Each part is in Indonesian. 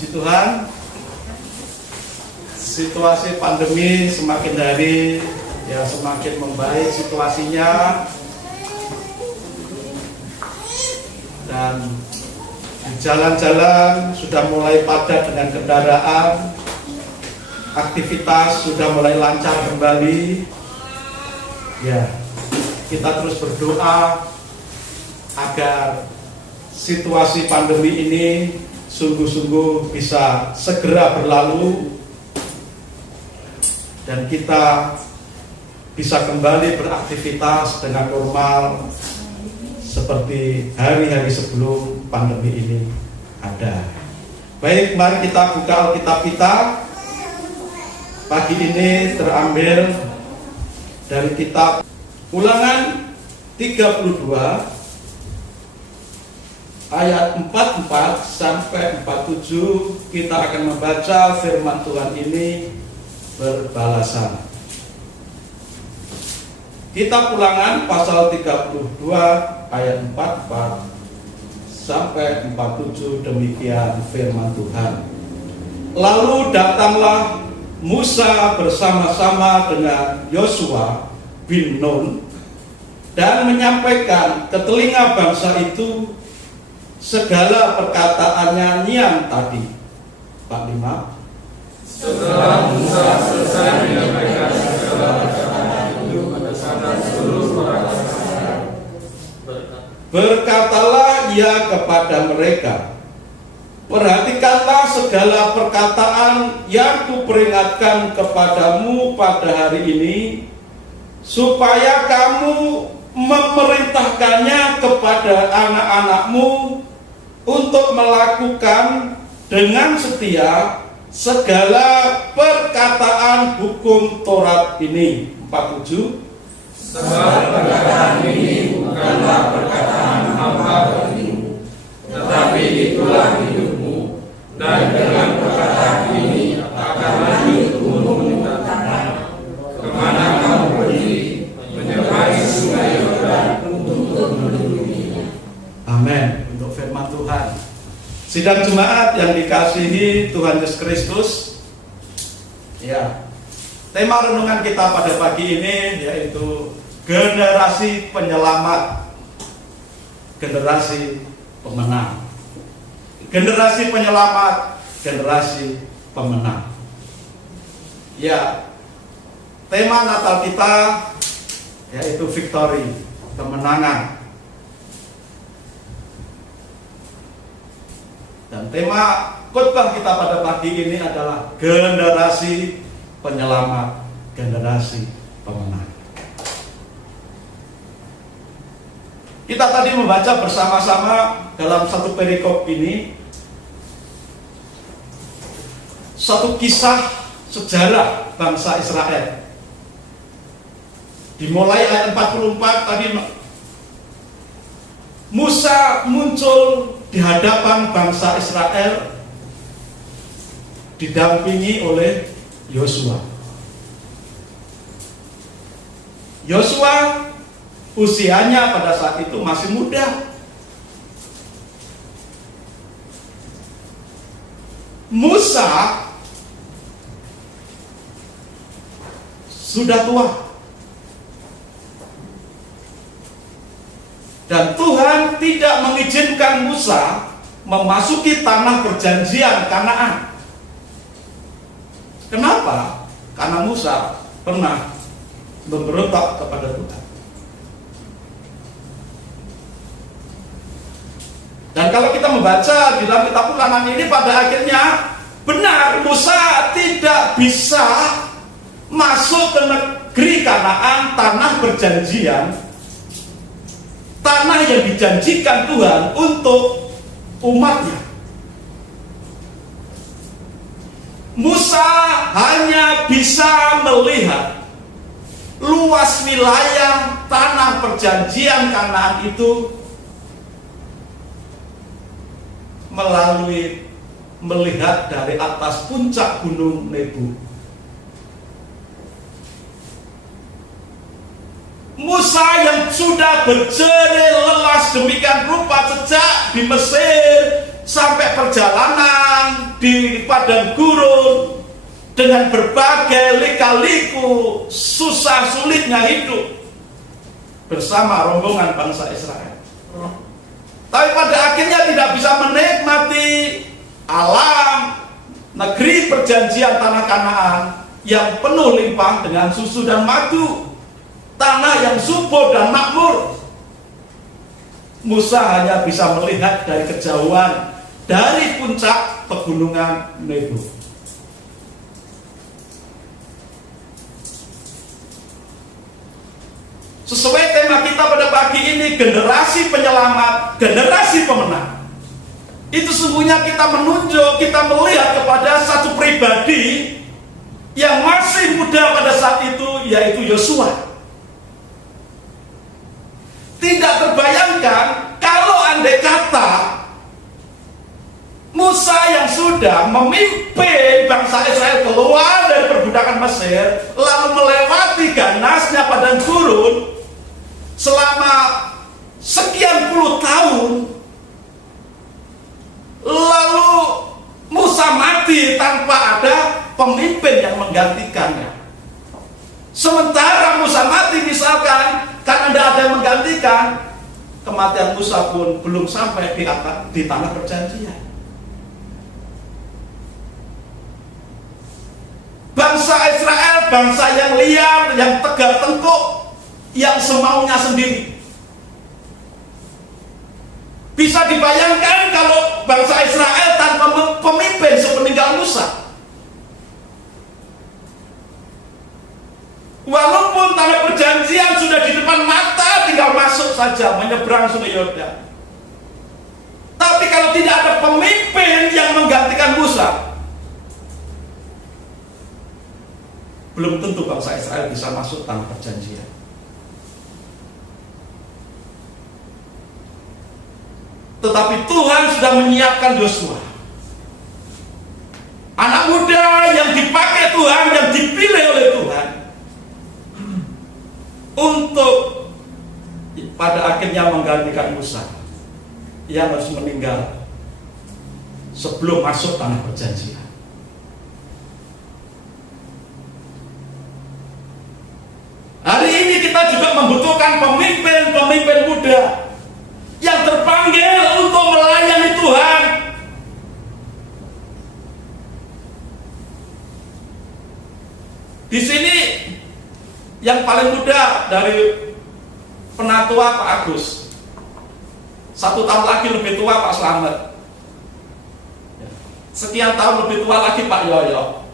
Puji Tuhan, situasi pandemi semakin hari ya semakin membaik situasinya, dan di jalan-jalan sudah mulai padat dengan kendaraan, aktivitas sudah mulai lancar kembali. Ya, kita terus berdoa agar situasi pandemi ini sungguh-sungguh bisa segera berlalu dan kita bisa kembali beraktivitas dengan normal seperti hari-hari sebelum pandemi ini ada. Baik, mari kita buka Alkitab kita. Pagi ini terambil dari kitab Ulangan 32 ayat 44 sampai 47. Kita akan membaca firman Tuhan ini berbalasan. Kitab Ulangan pasal 32 ayat 44 sampai 47, demikian firman Tuhan. Lalu datanglah Musa bersama-sama dengan Yosua bin Nun dan menyampaikan ke telinga bangsa itu segala perkataannya yang tadi. Pak 5. Setelah Musa selesai menyampaikan segala perkataan itu kepada seluruh orang Israel, berkatalah ia kepada mereka, perhatikanlah segala perkataan yang kuperingatkan kepadamu pada hari ini, supaya kamu memerintahkannya kepada anak-anakmu untuk melakukan dengan setia segala perkataan hukum Taurat ini. 47. Sebab perkataan ini bukanlah perkataan hamba bagimu, tetapi itulah hidupmu, dan dengan perkataan ini akan lanjut umurmu kemana kamu pergi, menyeberangi sungai Yordan untuk menuruninya. Amin. Untuk firman Tuhan. Sidang jemaat yang dikasihi Tuhan Yesus Kristus. Ya. Tema renungan kita pada pagi ini yaitu generasi penyelamat, generasi pemenang. Generasi penyelamat, generasi pemenang. Ya. Tema Natal kita yaitu victory, kemenangan. Dan tema khotbah kita pada pagi ini adalah generasi penyelamat, generasi pemenang. Kita tadi membaca bersama-sama dalam satu perikop ini satu kisah sejarah bangsa Israel. Dimulai ayat 44 tadi, Musa muncul di hadapan bangsa Israel didampingi oleh Yosua. Yosua usianya pada saat itu masih muda. Musa sudah tua. Dan Tuhan tidak mengizinkan Musa memasuki tanah perjanjian Kanaan. Kenapa? Karena Musa pernah memberontak kepada Tuhan. Dan kalau kita membaca di dalam kitab Ulangan ini, pada akhirnya benar Musa tidak bisa masuk ke negeri Kanaan, tanah perjanjian, tanah yang dijanjikan Tuhan untuk umatnya. Musa hanya bisa melihat luas wilayah tanah perjanjian Kanaan itu melalui melihat dari atas puncak gunung Nebo. Musa yang sudah berjerih lelah demikian rupa sejak di Mesir sampai perjalanan di padang gurun dengan berbagai lika-liku, susah sulitnya hidup bersama rombongan bangsa Israel. Tapi pada akhirnya tidak bisa menikmati alam negeri perjanjian tanah Kanaan yang penuh limpah dengan susu dan madu, tanah yang subur dan makmur. Musa hanya bisa melihat dari kejauhan dari puncak pegunungan Nebo. Sesuai tema kita pada pagi ini, generasi penyelamat, generasi pemenang. Itu sungguhnya kita menunjuk, kita melihat kepada satu pribadi yang masih muda pada saat itu, yaitu Yosua. Tidak terbayangkan kalau andai kata Musa yang sudah memimpin bangsa Israel keluar dari perbudakan Mesir, lalu melewati ganasnya padang gurun selama sekian puluh tahun, lalu Musa mati tanpa ada pemimpin yang menggantikannya. Sementara Musa mati misalkan karena tidak ada yang menggantikan, kematian Musa pun belum sampai di tanah perjanjian. Bangsa Israel, bangsa yang liar, yang tegar tengkuk, yang semaunya sendiri. Bisa dibayangkan kalau bangsa Israel tanpa pemimpin sepeninggal Musa. Walaupun tanah perjanjian sudah di depan mata, tinggal masuk saja, menyeberang sungai Yordan. Tapi kalau tidak ada pemimpin yang menggantikan Musa, belum tentu bangsa Israel bisa masuk tanah perjanjian. Tetapi Tuhan sudah menyiapkan Yosua, anak muda yang dipakai Tuhan, yang dipilih oleh Tuhan, untuk pada akhirnya menggantikan Musa yang harus meninggal sebelum masuk tanah perjanjian. Hari ini kita juga membutuhkan pemimpin muda yang terpanggil untuk melayani Tuhan. Di sini yang paling muda dari penatua Pak Agus, 1 tahun lagi lebih tua Pak Slamet, sekian tahun lebih tua lagi Pak Yoyo,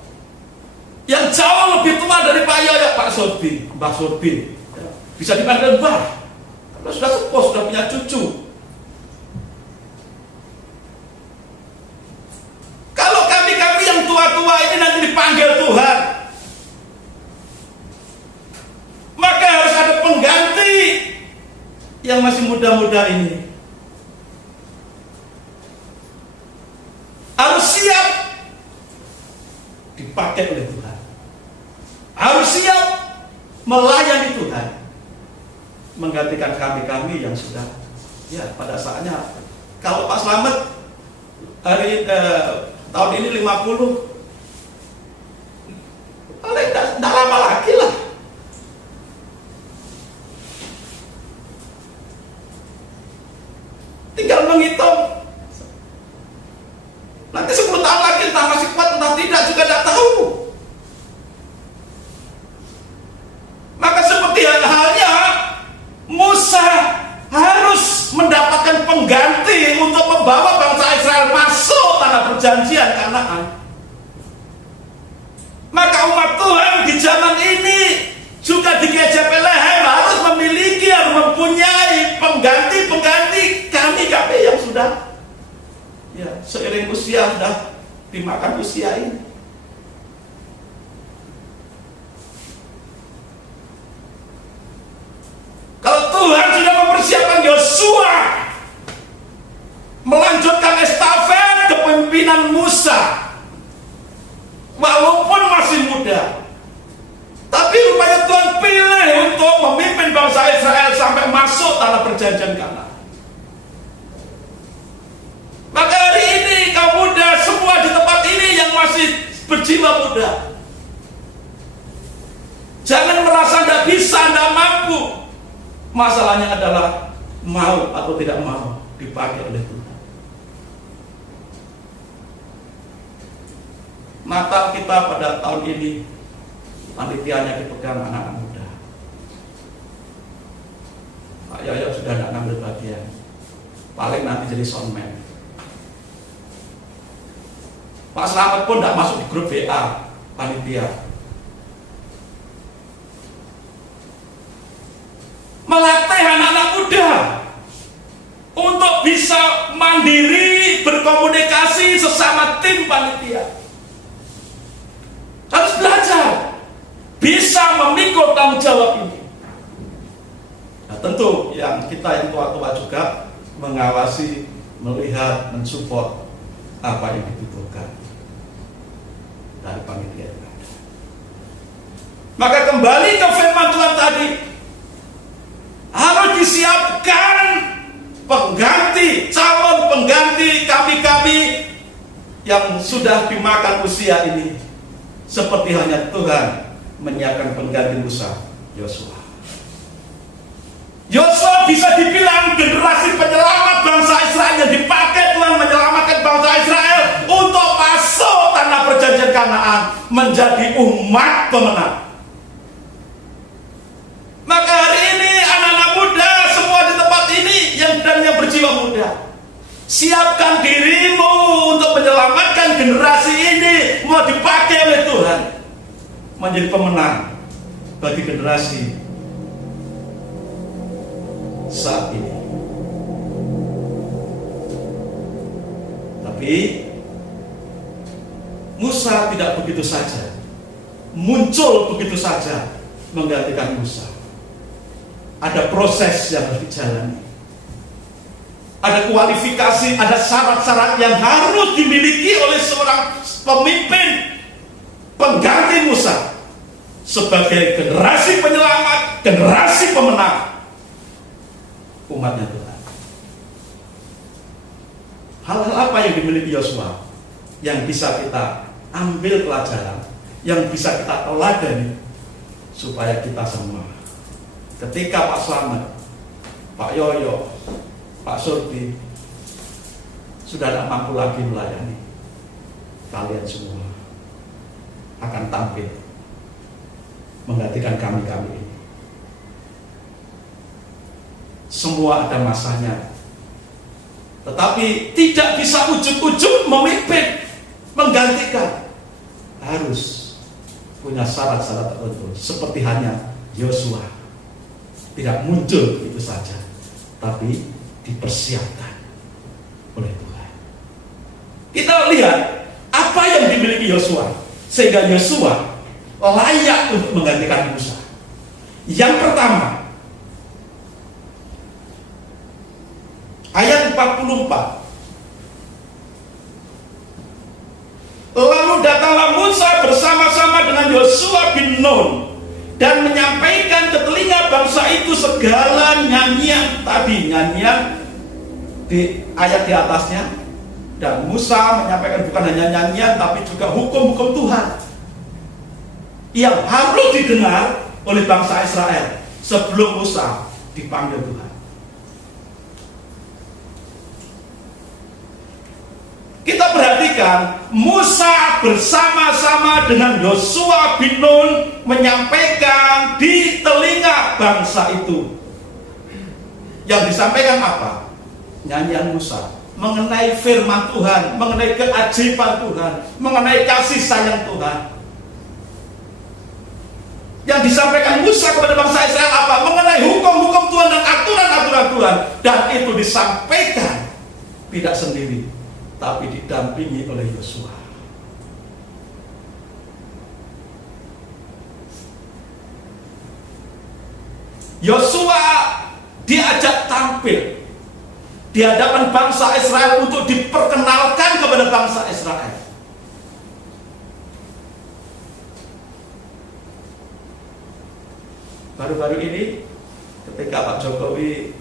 yang jauh lebih tua dari Pak Yoyo Pak Sorbi, Mbah Sorbi, bisa dipanggil Mbah karena sudah sepuh, sudah punya cucu. Kalau kami yang tua-tua ini nanti dipanggil Tuhan, maka harus ada pengganti yang masih muda-muda ini. Harus siap dipakai oleh Tuhan. Harus siap melayani Tuhan, menggantikan kami yang sudah pada saatnya. Kalau Pak Slamet hari tahun ini 50, paling tidak lama lagi lah. Tinggal menghitung. Nanti 10 tahun lagi entah masih kuat entah tidak juga tidak tahu. Maka seperti halnya Musa harus mendapatkan pengganti untuk membawa bangsa Israel masuk tanah perjanjian Kanaan. Maka umat Tuhan di zaman ini juga di GJP Lehem harus memiliki, harus mempunyai pengganti kami yang sudah seiring usia sudah dimakan usia ini. Kalau Tuhan sudah mempersiapkan Yosua melanjutkan estafet kepemimpinan Musa, walaupun masih muda, tapi rupanya Tuhan pilih untuk memimpin bangsa Israel sampai masuk tanah perjanjian Kanaan. Maka hari ini kaum muda semua di tempat Masalahnya adalah mau atau tidak mau dipakai oleh Tuhan. Natal kita pada tahun ini panitianya dipegang anak-anak muda. Pak Yoyo sudah tidak ngambil bagian, paling nanti jadi soundman. Pak Slamet pun tidak masuk di grup WA panitia. Melatih anak-anak muda untuk bisa mandiri berkomunikasi sesama tim panitia. Harus belajar bisa memikul tanggung jawab ini. Nah, tentu yang kita yang tua-tua juga mengawasi, melihat, mensupport apa yang dibutuhkan dari panitia yang ada. Maka kembali ke firman Tuhan tadi, harus disiapkan pengganti, calon pengganti kami-kami yang sudah dimakan usia ini. Seperti hanya Tuhan menyiapkan pengganti Musa, Yosua. Yosua bisa dibilang generasi penyelamat bangsa Israel yang dipakai Tuhan menyelamatkan bangsa Israel untuk masuk tanah perjanjian Kanaan, menjadi umat pemenang. Maka hari ini anak-anak muda semua di tempat ini yang berjiwa muda, siapkan dirimu untuk menyelamatkan generasi ini, mau dipakai oleh Tuhan menjadi pemenang bagi generasi saat ini. Tapi Musa tidak begitu saja muncul begitu saja menggantikan Musa. Ada proses yang harus dijalani, ada kualifikasi, ada syarat-syarat yang harus dimiliki oleh seorang pemimpin pengganti Musa sebagai generasi penyelamat, generasi pemenang umatnya Tuhan. Hal-hal apa yang dimiliki Yosua yang bisa kita ambil pelajaran, yang bisa kita teladani supaya kita semua, ketika Pak Slamet, Pak Yoyo, Pak Surti sudah tidak mampu lagi melayani, kalian semua akan tampil menggantikan kami-kami ini. Semua ada masanya, tetapi tidak bisa ujuk-ujuk memimpin, menggantikan. Harus punya syarat-syarat tertentu, seperti hanya Yosua. Tidak muncul itu saja, tapi dipersiapkan oleh Tuhan. Kita lihat apa yang dimiliki Yosua sehingga Yosua layak untuk menggantikan Musa. Yang pertama, ayat 44. Lalu datanglah Musa bersama-sama dengan Yosua bin Nun dan menyampaikan ke telinga bangsa itu segala nyanyian tadi, nyanyian di ayat di atasnya. Dan Musa menyampaikan bukan hanya nyanyian tapi juga hukum-hukum Tuhan yang harus didengar oleh bangsa Israel sebelum Musa dipanggil Tuhan. Kita perhatikan Musa bersama-sama dengan Yosua bin Nun menyampaikan di telinga bangsa itu. Yang disampaikan apa? Nyanyian Musa mengenai firman Tuhan, mengenai keajaiban Tuhan, mengenai kasih sayang Tuhan. Yang disampaikan Musa kepada bangsa Israel apa? Mengenai hukum-hukum Tuhan dan aturan-aturan Tuhan. Dan itu disampaikan tidak sendiri, tapi didampingi oleh Yosua. Yosua diajak tampil di hadapan bangsa Israel untuk diperkenalkan kepada bangsa Israel. Baru-baru ini ketika Pak Jokowi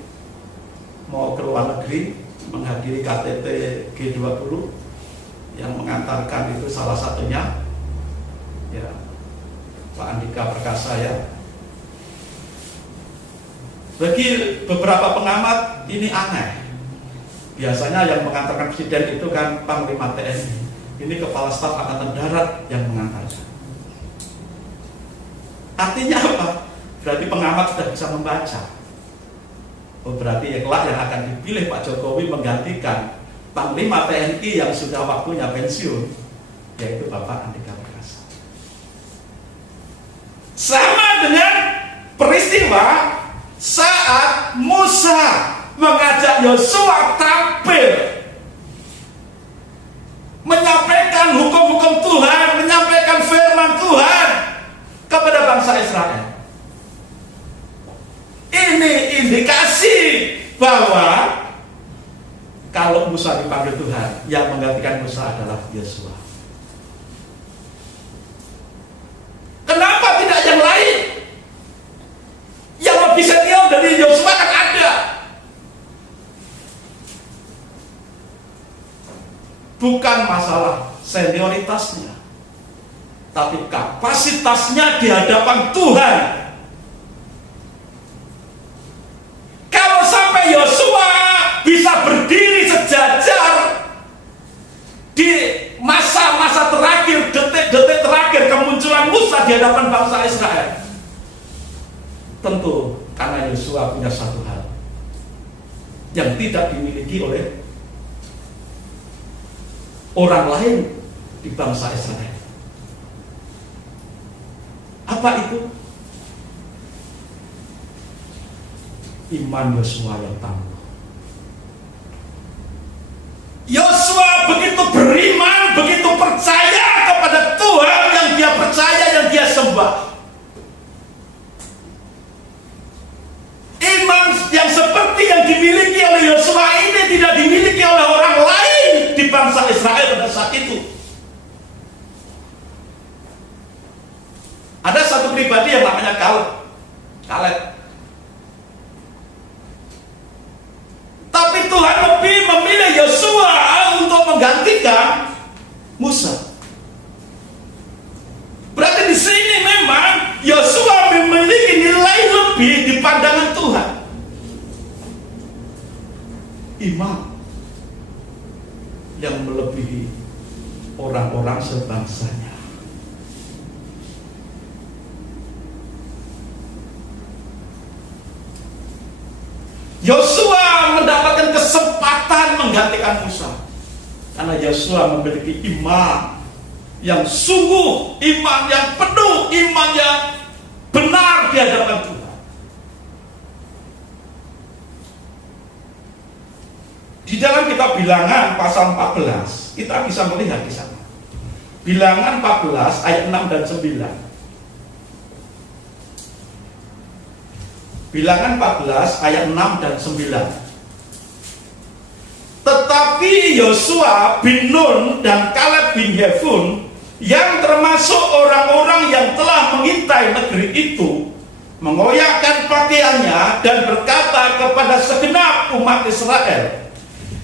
mau ke luar negeri menghadiri KTT G20, yang mengantarkan itu salah satunya ya Pak Andika Perkasa ya. Bagi beberapa pengamat ini aneh. Biasanya yang mengantarkan presiden itu kan Panglima TNI. Ini Kepala Staf Angkatan Darat yang mengantarkan. Artinya apa? Berarti pengamat sudah bisa membaca. Oh, berarti kelak yang akan dipilih Pak Jokowi menggantikan Panglima TNI yang sudah waktunya pensiun, yaitu Bapak Andika Perkasa. Sama dengan peristiwa saat Musa mengajak Yosua tampil menyampaikan hukum-hukum Tuhan, menyampaikan firman Tuhan kepada bangsa Israel. Ini indikasi bahwa kalau Musa dipanggil Tuhan, yang menggantikan Musa adalah Yosua. Kenapa tidak yang lain? Yang lebih senior dari Yosua kan ada. Bukan masalah senioritasnya, tapi kapasitasnya di hadapan Tuhan. Kalau sampai Yosua bisa berdiri sejajar di masa-masa terakhir, detik-detik terakhir kemunculan Musa di hadapan bangsa Israel, tentu karena Yosua punya satu hal yang tidak dimiliki oleh orang lain di bangsa Israel. Apa itu? Iman Yosua yang tangguh. Yosua begitu beriman, begitu percaya kepada Tuhan yang dia percaya, yang dia sembah. Iman yang seperti yang dimiliki oleh Yosua ini tidak dimiliki oleh orang lain di bangsa Israel pada saat itu. Ada satu pribadi yang namanya Kaleb. Tapi Tuhan lebih memilih Yosua untuk menggantikan Musa. Berarti di sini memang Yosua memiliki nilai lebih di pandangan Tuhan. Iman yang melebihi orang-orang sebangsanya. Yosua mendapatkan kesempatan menggantikan Musa karena Yosua memiliki iman yang sungguh, iman yang penuh, iman yang benar di hadapan Tuhan. Di dalam kitab Bilangan pasal 14 kita bisa melihat di sana. Bilangan 14 ayat 6 dan 9. Bilangan 14 ayat 6 dan 9. Tetapi Yosua bin Nun dan Kaleb bin Yefun yang termasuk orang-orang yang telah mengintai negeri itu mengoyakkan pakaiannya dan berkata kepada segenap umat Israel,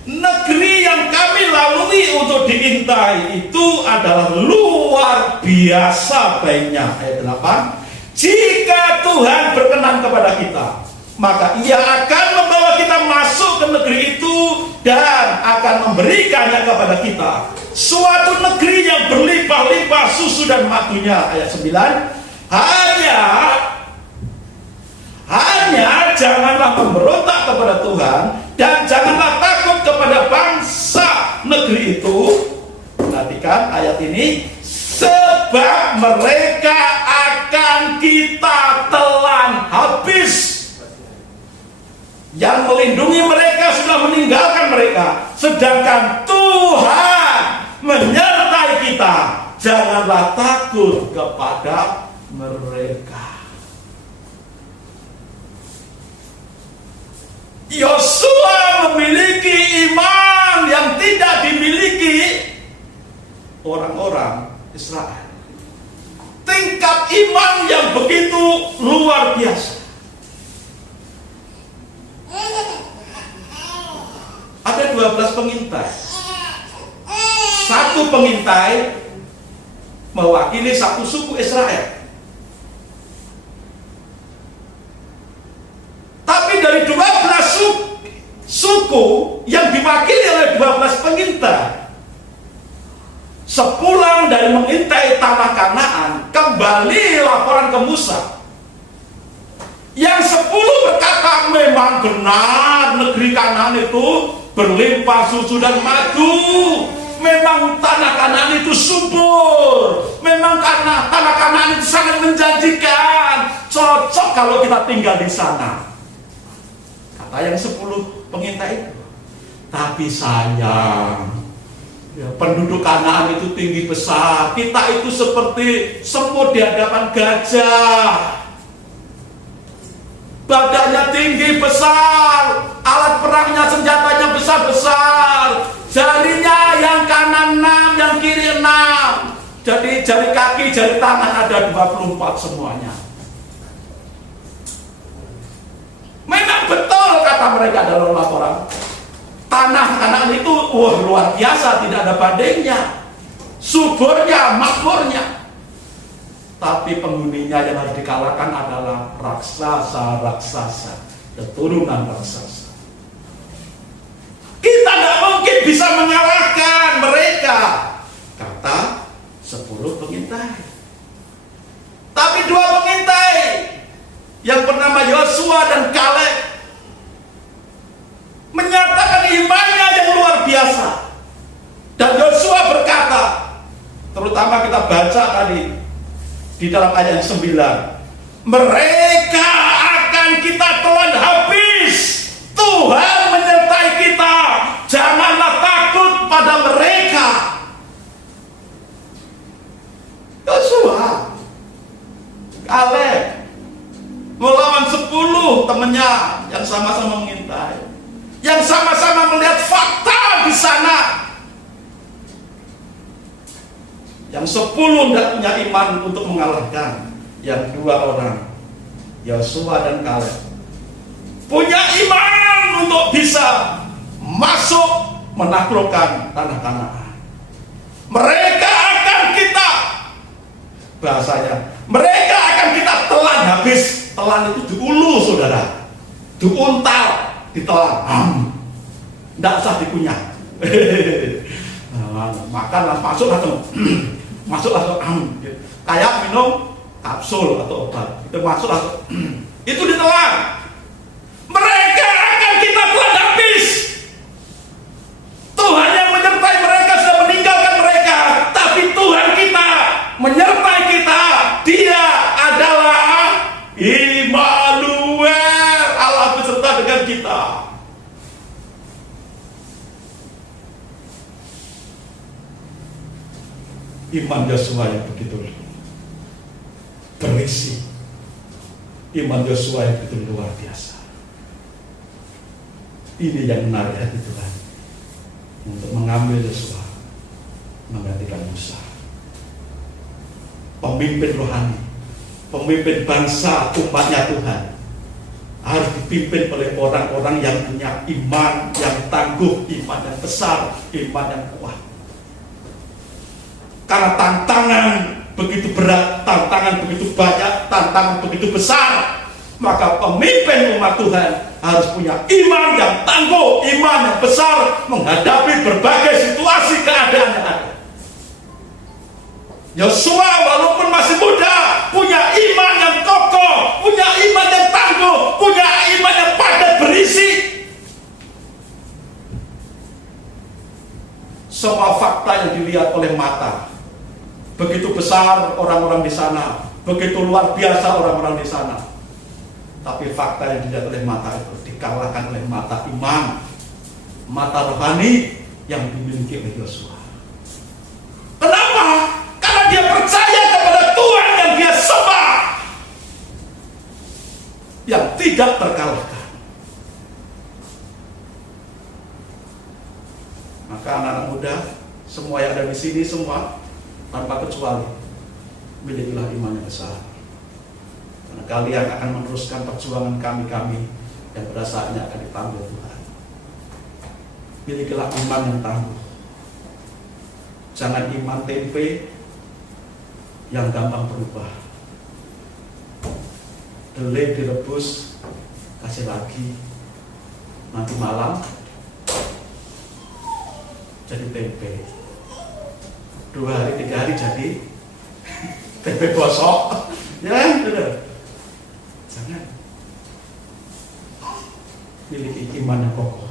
negeri yang kami lalui untuk diintai itu adalah luar biasa baiknya. Ayat 8. Jika Tuhan berkenan kepada kita, maka Ia akan membawa kita masuk ke negeri itu dan akan memberikannya kepada kita, suatu negeri yang berlimpah-limpah susu dan madunya. Ayat 9. Hanya janganlah memberontak kepada Tuhan dan janganlah takut kepada bangsa negeri itu. Perhatikan ayat ini. Sebab mereka akan kita telan habis. Yang melindungi mereka sudah meninggalkan mereka, sedangkan Tuhan menyertai kita. Janganlah takut kepada mereka. Yosua memiliki iman yang tidak dimiliki orang-orang Israel. Tingkat iman yang begitu luar biasa. Ada 12 pengintai. Satu pengintai mewakili satu suku Israel. Tapi suku yang diwakili oleh 12 pengintai sepulang dari mengintai tanah Kanaan, kembali laporan ke Musa. Yang 10 berkata, memang benar negeri Kanaan itu berlimpah susu dan madu. Memang tanah Kanaan itu subur. Memang karena tanah Kanaan itu sangat menjanjikan. Cocok kalau kita tinggal di sana. Kata yang 10 pengintai itu. Tapi sayang, ya, penduduk Kanaan itu tinggi besar. Kita itu seperti semut di hadapan gajah. Badannya tinggi besar, alat perangnya, senjatanya besar-besar. Jarinya yang kanan 6, yang kiri 6. Jadi jari kaki, jari tangan ada 24 semuanya. Memang betul kata mereka dalam laporan. Tanah Kanaan itu luar biasa, tidak ada bandingnya. Suburnya, makmurnya. Tapi penghuninya yang harus dikalahkan adalah raksasa-raksasa, keturunan raksasa. Kita tidak mungkin bisa mengalahkan mereka, kata 10 pengintai. Tapi 2 pengintai yang bernama Yosua dan Kaleb menyatakan imannya yang luar biasa. Dan Yosua berkata, terutama kita baca tadi di dalam ayat 9, mereka akan kita telan habis. Tuhan menyertai kita. Janganlah takut pada mereka. Yosua, Kaleb melawan 10 temannya yang sama-sama mengintai, yang sama-sama melihat fakta di sana. Yang 10 tidak punya iman untuk mengalahkan. Yang 2 orang, Yosua dan Kaleb, punya iman untuk bisa masuk menaklukkan tanah Kanaan. Mereka akan kita, bahasanya, mereka akan kita telan habis. Telan itu diulu, saudara, diuntal, ditelan, tidak usah dikunyah. Makan langsung masuk langsung masuk langsung kayak minum kapsul atau obat, itu masuk langsung itu ditelan. Mereka akan kita telan habis. Tuhan yang menyertai mereka sudah meninggalkan mereka, tapi Tuhan kita menyertai kita. Dia adalah Immanuel, Allah beserta dengan kita. Iman Yosua yang begitu berisi, iman Yosua yang begitu luar biasa. Ini yang menarik hati Tuhan untuk mengambil Yosua menggantikan Musa. Pemimpin rohani, pemimpin bangsa umatnya Tuhan harus dipimpin oleh orang-orang yang punya iman yang tangguh, iman yang besar, iman yang kuat. Karena tantangan begitu berat, tantangan begitu banyak, tantangan begitu besar, maka pemimpin umat Tuhan harus punya iman yang tangguh, iman yang besar menghadapi berbagai situasi keadaan yang ada. Yosua walaupun masih muda, punya iman yang kokoh, punya iman yang tangguh, punya iman yang padat berisi. Semua fakta yang dilihat oleh mata, begitu besar orang-orang di sana, begitu luar biasa orang-orang di sana. Tapi fakta yang dilihat oleh mata itu dikalahkan oleh mata iman, mata rohani yang dimiliki oleh Yosua. Kenapa? Karena dia percaya kepada Tuhan yang dia sembah, yang tidak terkalahkan. Maka anak-anak muda, semua yang ada di sini, semua tanpa kecuali, milikilah iman yang besar. Karena kalian akan meneruskan perjuangan kami-kami yang pada saatnya akan dipanggil Tuhan. Milikilah iman yang tangguh. Jangan iman tempe yang gampang berubah. Delay direbus, kasih lagi, nanti malam jadi tempe. 2 hari 3 hari jadi tempe bosok. Ya, benar. Jangan. Miliki iman yang kokoh.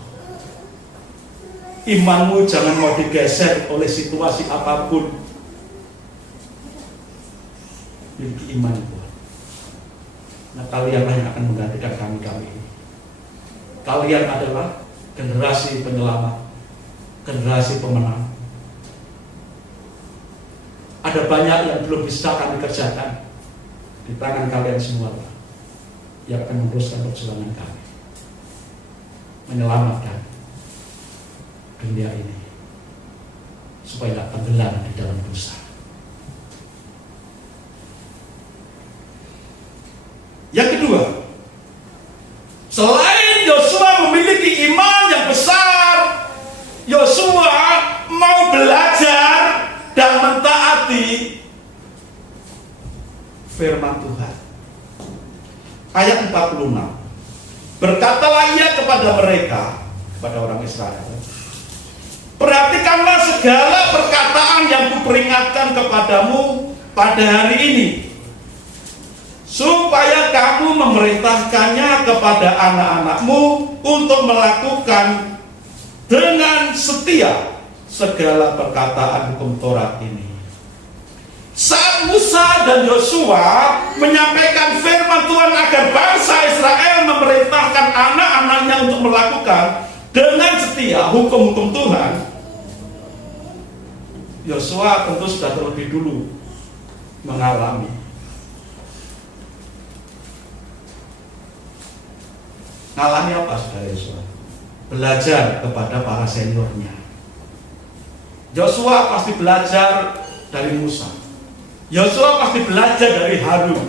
Imanmu jangan mau digeser oleh situasi apapun. Miliki iman Tuhan. Nah, kalianlah yang akan menggantikan kami ini. Kalian adalah generasi penyelamat, generasi pemenang. Ada banyak yang belum bisa kami kerjakan. Di tangan kalian semua yang akan meneruskan perjuangan kami, menyelamatkan dunia ini supaya tidak tenggelam di dalam dosa. Yang kedua, selain Yosua memiliki iman yang besar, Yosua mau belajar dan mentaati firman Tuhan. Ayat 46. Berkatalah ia kepada mereka, kepada orang Israel, perhatikanlah segala perkataan yang kuperingatkan kepadamu pada hari ini, supaya kamu memerintahkannya kepada anak-anakmu untuk melakukan dengan setia segala perkataan hukum Taurat ini. Saat Musa dan Yosua menyampaikan firman Tuhan agar bangsa Israel memerintahkan anak-anaknya untuk melakukan dengan setia hukum-hukum Tuhan, Yosua tentu sudah terlebih dulu mengalami. Ngalami apa saudara Yosua? Belajar kepada para seniornya. Yosua pasti belajar dari Musa. Yosua pasti belajar dari Harun.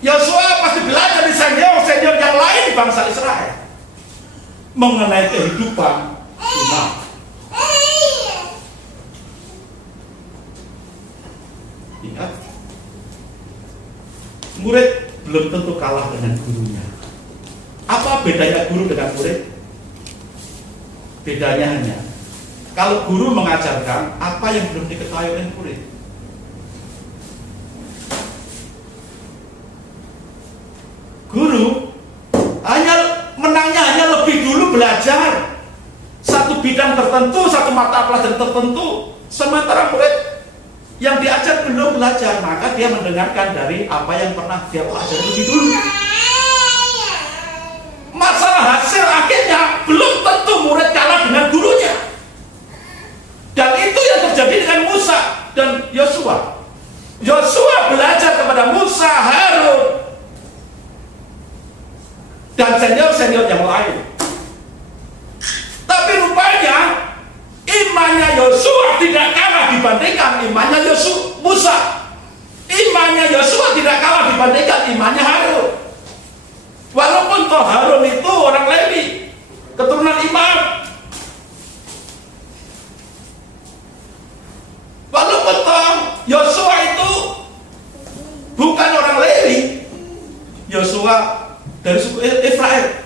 Yosua pasti belajar dari senior-senior yang lain di bangsa Israel mengenai kehidupan iman. Ingat, murid belum tentu kalah dengan gurunya. Apa bedanya guru dengan murid? Bedanya hanya kalau guru mengajarkan apa yang belum diketahui oleh murid. Guru menangnya hanya lebih dulu belajar satu bidang tertentu, satu mata pelajaran tertentu, sementara murid yang diajar belum belajar, maka dia mendengarkan dari apa yang pernah dia pelajari lebih dulu. Masalah hasil akhirnya belum tentu murid kalah dengan gurunya. Dan itu yang terjadi dengan Musa dan Yosua. Yosua belajar kepada Musa, Harun, dan senior-senior yang lain. Tapi rupanya imannya Yosua tidak kalah dibandingkan imannya Musa. Imannya Yosua tidak kalah dibandingkan imannya Harun. Walaupun toh Harun itu orang Lewi, keturunan imam. Walaupun toh Yosua itu bukan orang Lewi, Yosua dari suku Israel.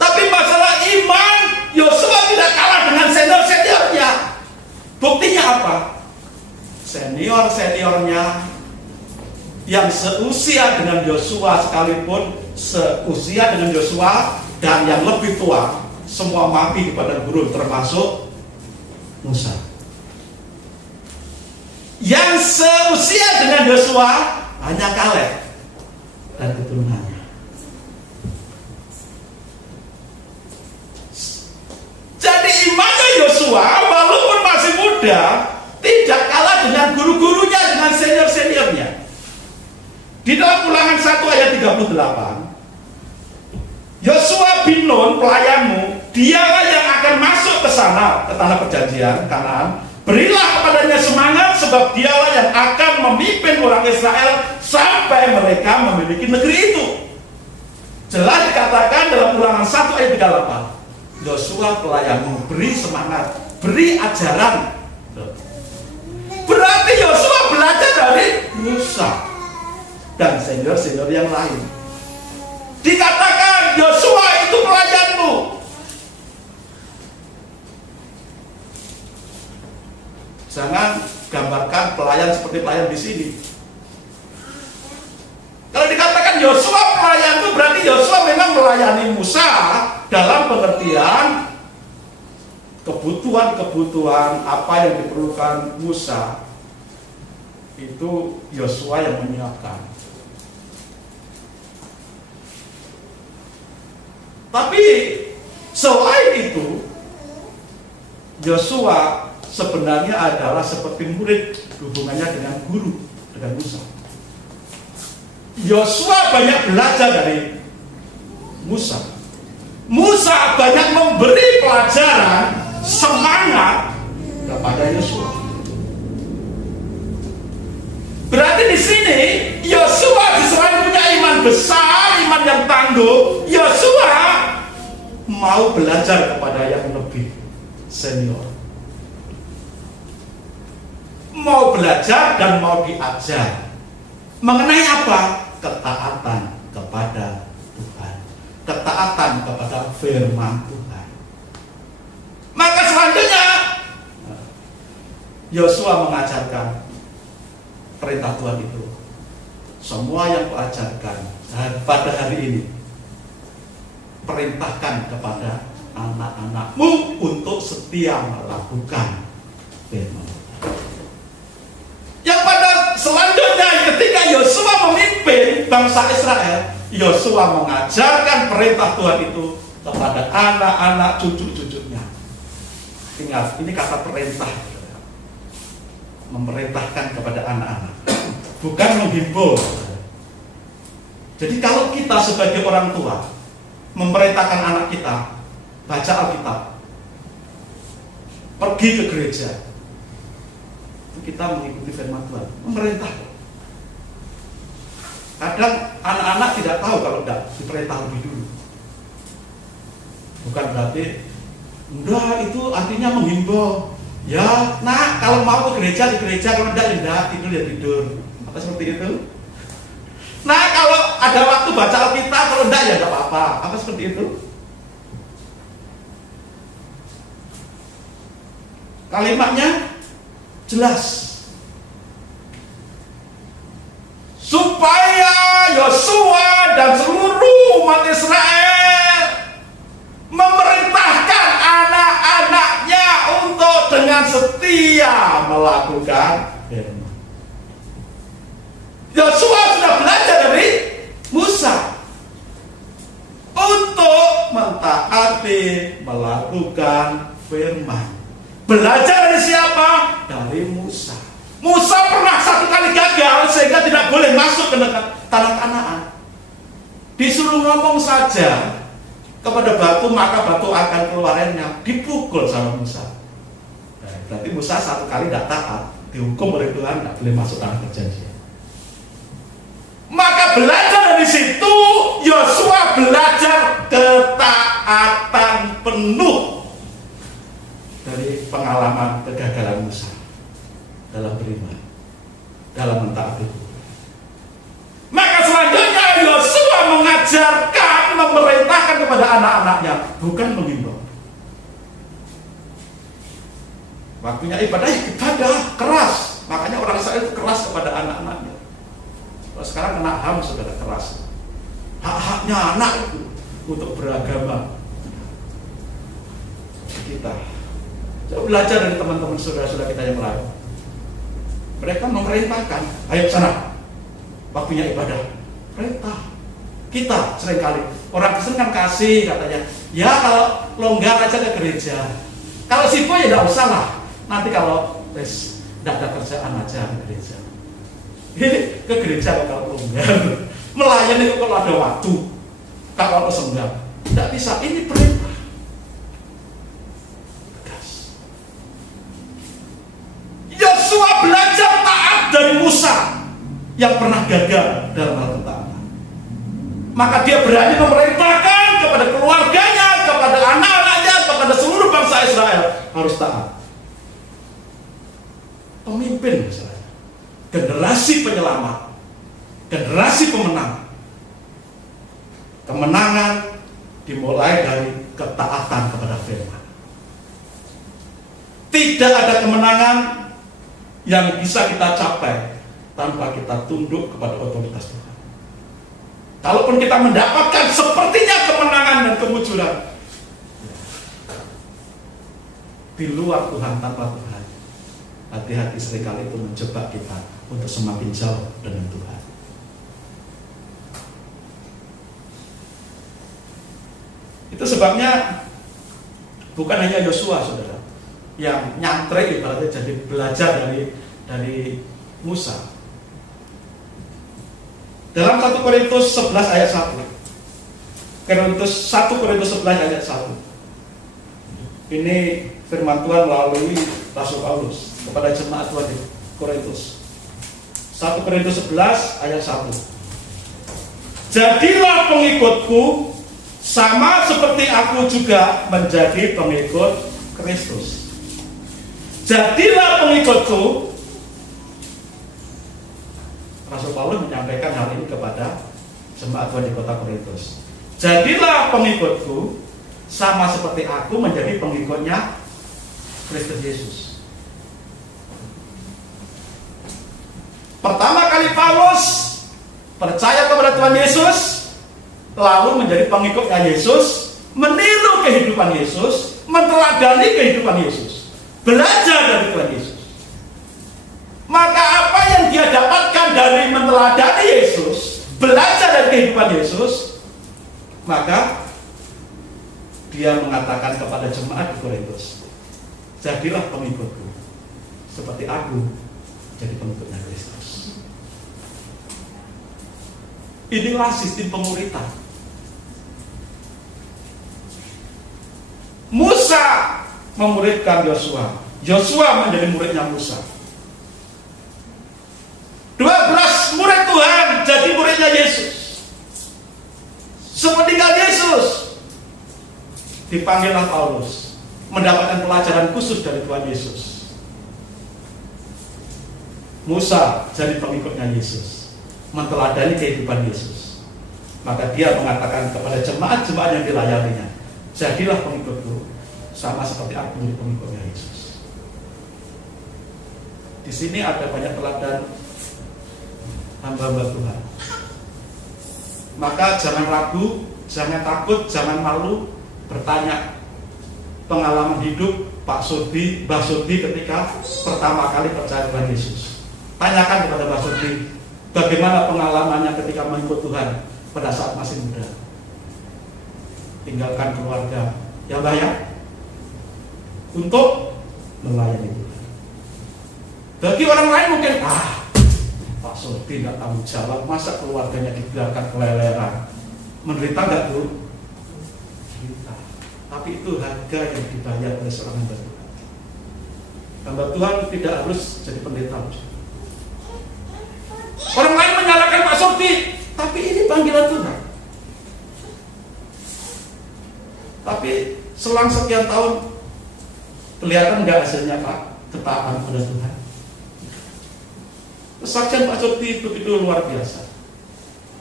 Tapi masalah iman, Yosua tidak kalah dengan senior-seniornya. Buktinya apa? Senior-seniornya yang seusia dengan Yosua, sekalipun seusia dengan Yosua dan yang lebih tua, semua mati kepada gurun, termasuk Musa. Yang seusia dengan Yosua hanya Kaleb dan keturunannya. Jadi imannya Yosua walaupun masih muda tidak kalah dengan guru-gurunya, dengan senior-seniornya. Di dalam Ulangan 1 ayat 38, Yosua bin Nun pelayanmu, dialah yang akan masuk ke sana, ke tanah perjanjian Kanaan. Berilah kepadanya semangat, sebab dialah yang akan memimpin orang Israel sampai mereka memiliki negeri itu. Jelas dikatakan dalam Ulangan 1 ayat 38, Yosua pelayanmu, beri semangat, beri ajaran. Berarti Yosua belajar dari Musa dan senior-senior yang lain. Dikatakan Yosua itu pelayanmu. Jangan gambarkan pelayan seperti pelayan di sini. Kalau dikatakan Yosua pelayan itu berarti Yosua memang melayani Musa dalam pengertian kebutuhan-kebutuhan apa yang diperlukan Musa itu Yosua yang menyiapkan. Tapi selain itu Yosua sebenarnya adalah seperti murid, hubungannya dengan guru, dengan Musa. Yosua banyak belajar dari Musa. Musa banyak memberi pelajaran semangat kepada Yosua. Berarti di sini Yosua selain punya iman besar, iman yang tangguh, Yosua mau belajar kepada yang lebih senior. Mau belajar dan mau diajar. Mengenai apa? Ketaatan kepada Tuhan. Ketaatan kepada firman Tuhan. Maka selanjutnya Yosua mengajarkan perintah Tuhan itu. Semua yang kuajarkan pada hari ini, perintahkan kepada anak-anakmu untuk setia melakukan firman. Yang pada selanjutnya ketika Yosua memimpin bangsa Israel, Yosua mengajarkan perintah Tuhan itu kepada anak-anak cucu-cucunya. Ingat, ini kata perintah. Memerintahkan kepada anak-anak, bukan menghimbau. Jadi kalau kita sebagai orang tua memerintahkan anak kita baca Alkitab, pergi ke gereja, itu kita mengikuti firman Tuhan, memerintah. Kadang anak-anak tidak tahu kalau tidak diperintah lebih dulu. Bukan berarti enggak, itu artinya menghimbau. Ya, nah kalau mau ke gereja di gereja, kalau enggak tidur ya tidur. Apa seperti itu? Nah kalau ada waktu baca Alkitab, kalau enggak ya enggak apa-apa. Apa seperti itu? Kalimatnya jelas. Supaya Yosua dan seluruh umat Israel memerintahkan anak-anaknya untuk dengan setia melakukan firman. Yosua sudah belajar dari Musa untuk mentaati melakukan firman. Belajar dari siapa? Dari Musa. Musa pernah satu kali gagal sehingga tidak boleh masuk ke tanah Kanaan. Disuruh ngomong saja kepada batu, maka batu akan keluarnya. Dipukul sama Musa. Berarti Musa satu kali tidak taat, dihukum oleh Tuhan, tidak boleh masuk tanah perjanjian. Maka belajar dari situ, Yosua belajar ketaatan penuh dari pengalaman kegagalan Musa dalam beriman, dalam mentaati Tuhan. Maka selanjutnya Yosua mengajarkan, memerintahkan kepada anak-anaknya, bukan mengimbau. Waktunya ibadah keras, makanya orang Israel itu keras kepada anak-anaknya. Kalau sekarang kena HAM saudara, keras. Hak-haknya anak itu untuk beragama. Kita coba belajar dari teman-teman saudara-saudara kita yang lain. Mereka memerintahkan, ayo sana, waktunya ibadah. Perintah. Kita seringkali orang Kristen kan kasih katanya, ya kalau longgar aja ke gereja. Kalau sibuk ya tidak usah lah. Nanti kalau tidak ada kerjaan aja ke gereja. Ini ke gereja kalau longgar. Melayani itu kalau ada waktu. Kalau senggang, tidak bisa. Ini perintah. Yosua belajar taat dari Musa yang pernah gagal dalam hal ketaatan. Maka dia berani memerintahkan kepada keluarganya, kepada anak-anaknya, kepada seluruh bangsa Israel harus taat. Pemimpin misalnya, generasi penyelamat, generasi pemenang. Kemenangan dimulai dari ketaatan kepada firman. Tidak ada kemenangan yang bisa kita capai tanpa kita tunduk kepada otoritas Tuhan. Kalaupun kita mendapatkan sepertinya kemenangan dan kemujuran di luar Tuhan, tanpa Tuhan, hati-hati seringkali itu menjebak kita untuk semakin jauh dengan Tuhan. Itu sebabnya bukan hanya Yosua, saudara, yang nyantre ibaratnya jadi belajar dari Musa. Dalam 1 Korintus 11 ayat 1, 1 Korintus 11 ayat 1, ini firman Tuhan melalui Rasul Paulus kepada jemaat Tuhan di Korintus. 1 Korintus 11 ayat 1. Jadilah pengikutku sama seperti aku juga menjadi pengikut Kristus. Jadilah pengikutku. Rasul Paulus menyampaikan hal ini kepada jemaat Tuhan di kota Korintus. Jadilah pengikutku sama seperti aku menjadi pengikutnya Kristus Yesus. Pertama kali Paulus percaya kepada Tuhan Yesus, lalu menjadi pengikutnya Yesus, meniru kehidupan Yesus, meneladani kehidupan Yesus, belajar dari Tuhan Yesus. Maka apa yang dia dapatkan dari meneladani Yesus, belajar dari kehidupan Yesus, maka dia mengatakan kepada jemaat di Korintus, jadilah pengikutku seperti aku jadi pengikutnya Kristus. Inilah sistem pemuritan. Musa memuridkan Yosua, Yosua menjadi muridnya Musa. 12 murid Tuhan jadi muridnya Yesus. Sepeninggal Yesus, dipanggillah Paulus mendapatkan pelajaran khusus dari Tuhan Yesus. Musa jadi pengikutnya Yesus, meneladani kehidupan Yesus. Maka dia mengatakan kepada jemaat-jemaat yang dilayaninya, jadilah pengikutku sama seperti aku menjadi pengikutnya Yesus. Di sini ada banyak teladan hamba-hamba Tuhan. Maka jangan ragu, jangan takut, jangan malu bertanya pengalaman hidup Pak Surdi, Mbah Surdi ketika pertama kali percaya Tuhan Yesus. Tanyakan kepada Mbah Surdi, bagaimana pengalamannya ketika mengikut Tuhan pada saat masih muda. Tinggalkan keluarga, ya Mbah ya, untuk melayani Tuhan. Bagi orang lain mungkin, Pak Surdi nggak tanggung jawab, masa keluarganya dibiarkan keleleran. Menderita nggak Bu? Menderita. Tapi itu harga yang dibayar oleh seorang hamba Tuhan. Hamba Tuhan tidak harus jadi pendeta. Orang lain menyalahkan Pak Surdi, tapi ini panggilan Tuhan. Tapi selang sekian tahun, kelihatan nggak hasilnya Pak? Ketaatan pada Tuhan. Kesaksian Pak Surdi begitu luar biasa.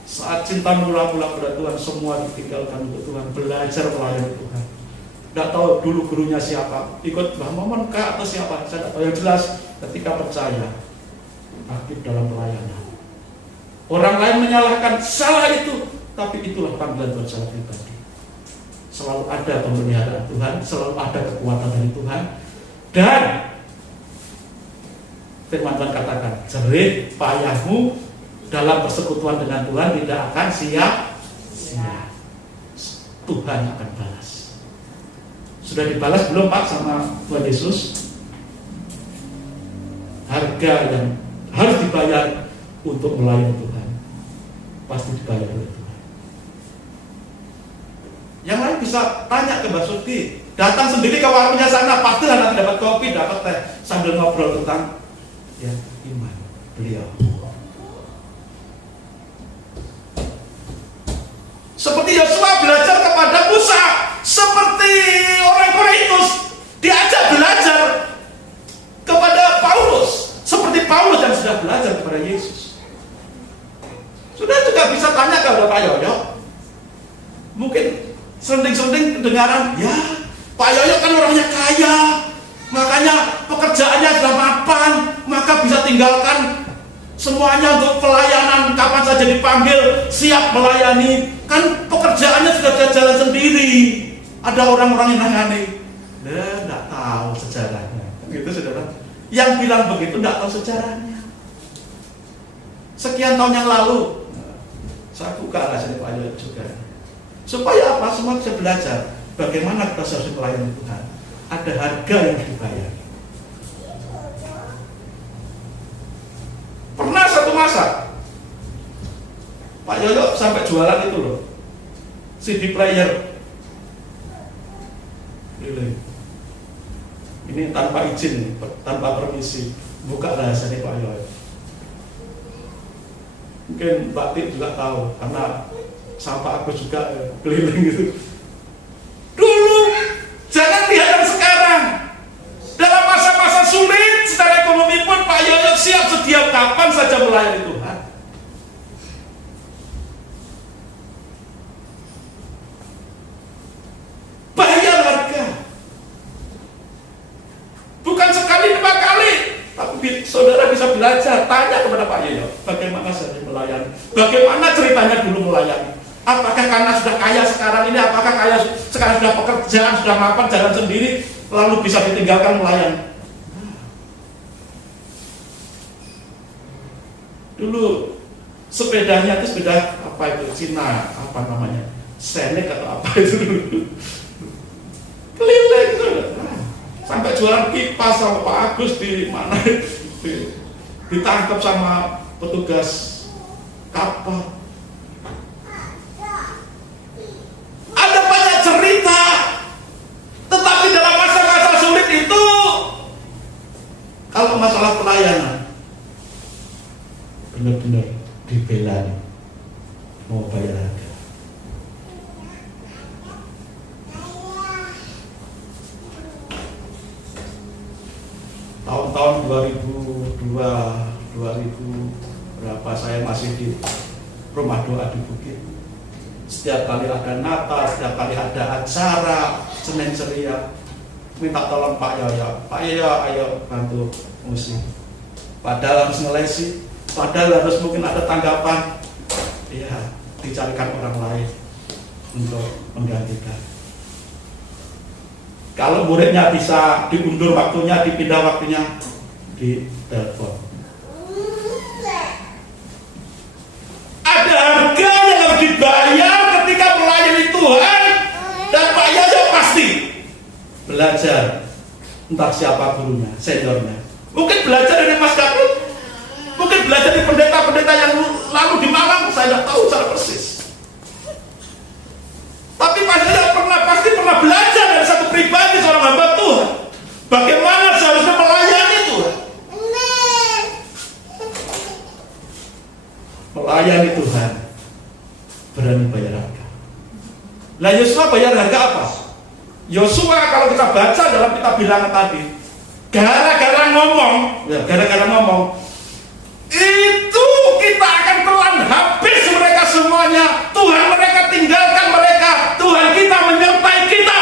Saat cinta mula-mula pada Tuhan, semua ditinggalkan untuk Tuhan, belajar melayani Tuhan. Tidak tahu dulu gurunya siapa, ikut Mbah Momon kah atau siapa, saya tidak tahu. Yang jelas ketika percaya, aktif dalam pelayanan. Orang lain menyalahkan, salah itu, tapi itulah panggilan Tuhan secara pribadi. Selalu ada pemeliharaan Tuhan, selalu ada kekuatan dari Tuhan, dan firman Tuhan katakan, jerih payahmu dalam persekutuan dengan Tuhan tidak akan sia-sia. Tuhan akan balas. Sudah dibalas belum Pak sama Tuhan Yesus? Harga yang harus dibayar untuk melayani Tuhan pasti dibayar oleh Tuhan. Yang lain bisa tanya ke Mbak Surdi, datang sendiri ke warungnya sana, pasti nanti dapat kopi, dapat teh, sambil ngobrol tentang ya iman beliau. Seperti Yosua belajar kepada Musa, seperti orang Korintus diajak belajar kepada Paulus, seperti Paulus yang sudah belajar kepada Yesus. Sudah juga bisa tanya kepada Pak Yoyo, mungkin senting-senting kedengaran, ya Pak Yoyo kan orangnya kaya, makanya pekerjaannya sudah mapan, maka tinggalkan semuanya untuk pelayanan, kapan saja dipanggil siap melayani. Kan pekerjaannya sudah jalan sendiri. Ada orang-orang yang nangani. Nggak tahu sejarahnya. Gitu saudara. Yang bilang begitu nggak tahu sejarahnya. Sekian tahun yang lalu, saya buka rasanya Pak Yoyo juga. Supaya apa? Semua bisa belajar bagaimana kita seharusnya melayani Tuhan. Ada harga yang dibayar. Pernah satu masa Pak Yoyo sampai jualan itu loh, CD player. Ini tanpa izin, tanpa permisi. Buka rahasianya Pak Yoyo. Mungkin Mbak Tik juga tahu, karena sama aku juga keliling gitu. Dulu, jangan lihat yang sekarang. Dalam masa-masa sulit secara ekonomi pun Pak Yoyo siap setiap kapan saja melayani Tuhan. Bayar harga. Bukan sekali, 2 kali. Tapi saudara bisa belajar, tanya kepada Pak Yoyo, bagaimana saya melayani, bagaimana ceritanya dulu melayani. Apakah karena sudah kaya sekarang ini, apakah kaya sekarang sudah pekerjaan, sudah mapan, jalan sendiri, lalu bisa ditinggalkan melayani. Dulu sepedanya itu sepeda apa itu, Cina, apa namanya, Senek atau apa itu dulu. Keliling saudara. Sampai jualan kipas sama Pak Agus di mana ditangkap sama petugas kapal. Ada banyak cerita, tetapi dalam masa-masa sulit itu, kalau masalah pelayanan benar-benar dibelani, mau bayar harga. Tahun-tahun 2002, 2000 berapa saya masih di rumah doa di Bukit. Setiap kali ada Natal, setiap kali ada acara Senin Ceria, minta tolong Pak Yoyo, Pak Yoyo ayo bantu musik. Padahal harus ngelesi, padahal harus mungkin ada tanggapan, ya dicarikan orang lain untuk menggantikan. Kalau muridnya bisa diundur waktunya, dipindah waktunya, di telepon. Ada harga yang harus dibayar ketika melayani Tuhan, dan Pak Yoyo pasti belajar. Entah siapa gurunya, seniornya. Mungkin belajar dari Mas Gatot, mungkin belajar dari pendeta-pendeta yang lalu di Malang, saya tidak tahu secara persis. Tapi Pak Yoyo pasti pernah belajar dari satu pribadi, seorang hamba Tuhan, bagaimana seharusnya melayani Tuhan. Melayani Tuhan berani bayar harga. Nah, Yosua bayar harga apa? Yosua kalau kita baca dalam kitab Bilangan tadi, gara-gara ngomong, itu kita akan telan habis mereka semuanya. Tuhan mereka tinggalkan mereka, Tuhan kita menyertai kita.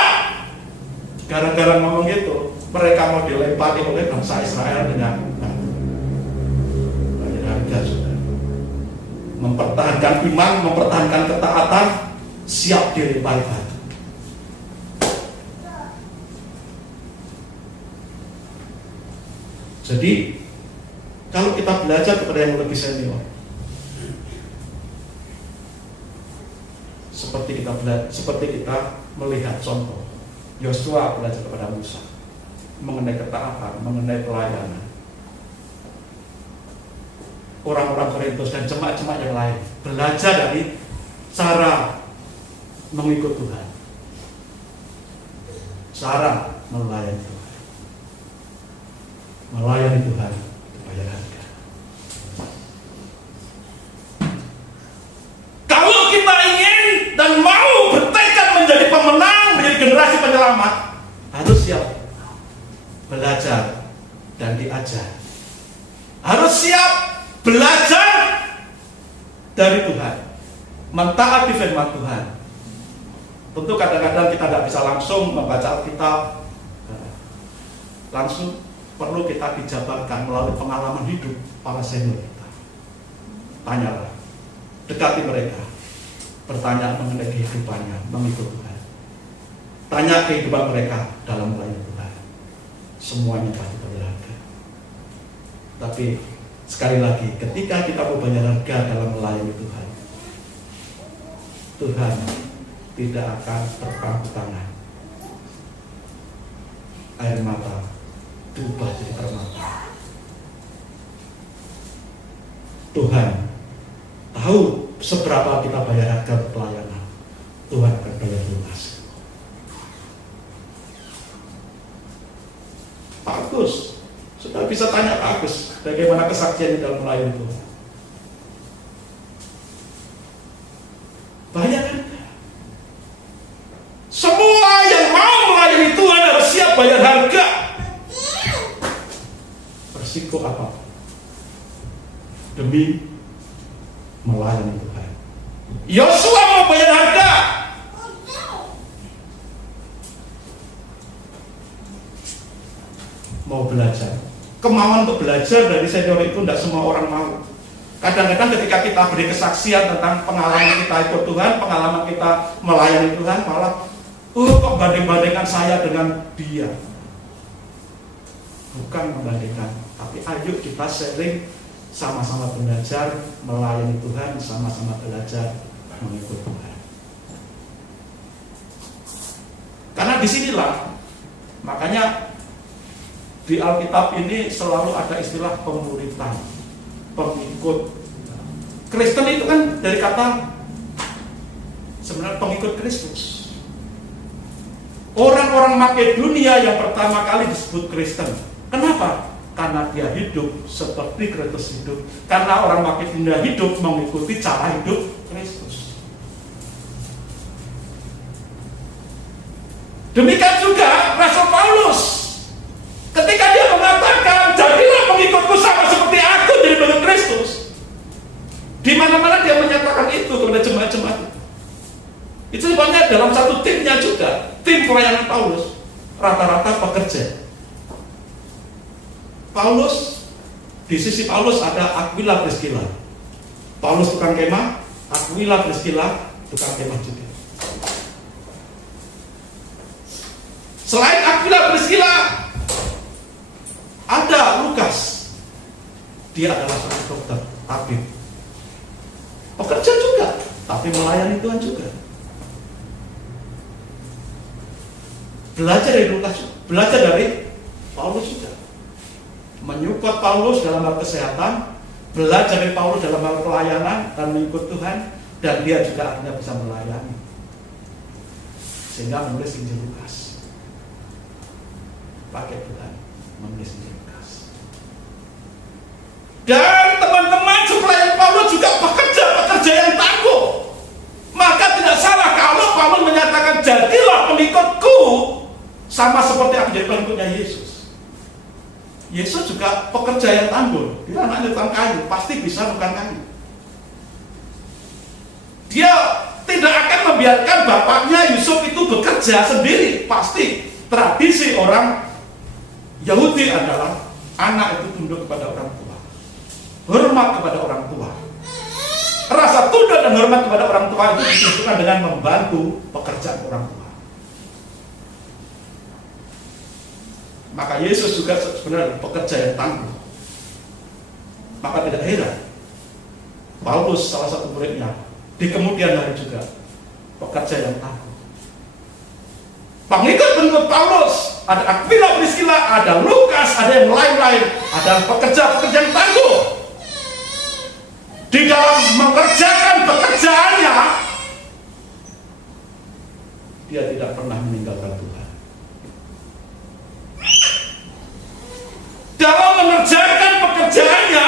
Gara-gara ngomong gitu, mereka mau dilempari oleh bangsa Israel dengan bayar harga sudah. Mempertahankan iman, mempertahankan ketaatan, siap dilempari batu. Jadi kalau kita belajar kepada yang lebih senior, seperti kita melihat contoh Yosua belajar kepada Musa mengenai ketaatan, mengenai pelayanan. Orang-orang Korintus dan jemaat-jemaat yang lain belajar dari cara mengikut Tuhan, cara melayani Tuhan. Melayani Tuhan bayar harga. Kalau kita ingin dan mau bertekad menjadi pemenang, menjadi generasi penyelamat, harus siap belajar dan diajar. Harus siap belajar dari Tuhan, mentaati firman Tuhan. Tentu kadang-kadang kita tidak bisa langsung membaca Alkitab langsung, perlu kita dijabarkan melalui pengalaman hidup para senior kita. Tanyalah, dekati mereka, bertanya mengenai kehidupannya mengikut Tuhan. Tanya kehidupan mereka dalam melayani Tuhan. Semuanya pasti berharga. Tapi sekali lagi, ketika kita mau bayar harga dalam melayani Tuhan, Tuhan tidak akan terpangku tangan. Air mata berubah jadi permata. Tuhan tahu seberapa kita bayar harga pelayanan. Tuhan akan bayar lunas. Pak Agus, sudah bisa tanya Pak Agus, bagaimana kesaksian dalam melayani Tuhan? Bayar harga. Semua yang mau melayani Tuhan harus siap bayar harga. Bersiko apapun demi melayani Tuhan. Yosua mau bayar harga. Mau belajar. Kemauan untuk belajar dari senior itu tidak semua orang mau. Kadang-kadang ketika kita beri kesaksian tentang pengalaman kita ikut Tuhan, pengalaman kita melayani Tuhan, malah kok banding-bandingkan saya dengan dia. Bukan membandingkan, tapi ayo kita sharing, sama-sama belajar melayani Tuhan, sama-sama belajar mengikut Tuhan. Karena disinilah, makanya di Alkitab ini selalu ada istilah pemuritan, pengikut. Kristen itu kan dari kata sebenarnya pengikut Kristus. Orang-orang Makedonia yang pertama kali disebut Kristen. Kenapa? Karena dia hidup seperti Kristus hidup. Karena orang Makedonia hidup mengikuti cara hidup Kristus. Demikian juga Rasul Paulus. Ketika dia mengatakan, jadilah pengikutku sama seperti aku jadi pengikut Kristus. Di mana-mana dia menyatakan itu kepada jemaat-jemaat. Itu sebabnya dalam satu timnya juga, tim pelayanan Paulus, rata-rata pekerja. Paulus, di sisi Paulus ada Aquila Priscilla. Paulus tukang kemah, Aquila Priscilla tukang kemah juga. Selain Aquila Priscilla, ada Lukas. Dia adalah seorang dokter, tabib. Pekerja juga, tapi melayani Tuhan juga. Belajar dari Lukas, belajar dari Paulus juga. Menyupport Paulus dalam hal kesehatan, belajar dari Paulus dalam hal pelayanan dan mengikut Tuhan, dan dia juga akhirnya bisa melayani. Sehingga menulis Injil Lukas. Pakai Tuhan menulis Injil Lukas. Dan teman-teman supaya Paulus juga pekerja yang tangguh. Maka tidak salah kalau Paulus menyatakan, jadilah pengikutku sama seperti aku jadi pengikutnya Yesus. Yesus juga pekerja yang tangguh. Dia anaknya tukang kayu, pasti bisa bukan kayu. Dia tidak akan membiarkan bapaknya Yusuf itu bekerja sendiri. Pasti tradisi orang Yahudi adalah anak itu tunduk kepada orang tua, hormat kepada orang tua. Rasa tunduk dan hormat kepada orang tua itu ditunjukkan dengan membantu pekerjaan orang tua. Maka Yesus juga sebenarnya pekerja yang tangguh. Maka tidak heran Paulus, salah satu muridnya, di kemudian hari juga pekerja yang tangguh. Pengikut Paulus ada Aquila Priscilla, ada Lukas, ada yang lain-lain, ada pekerja-pekerja yang tangguh. Di dalam mengerjakan pekerjaannya, dia tidak pernah meninggalkan Tuhan. Dalam mengerjakan pekerjaannya,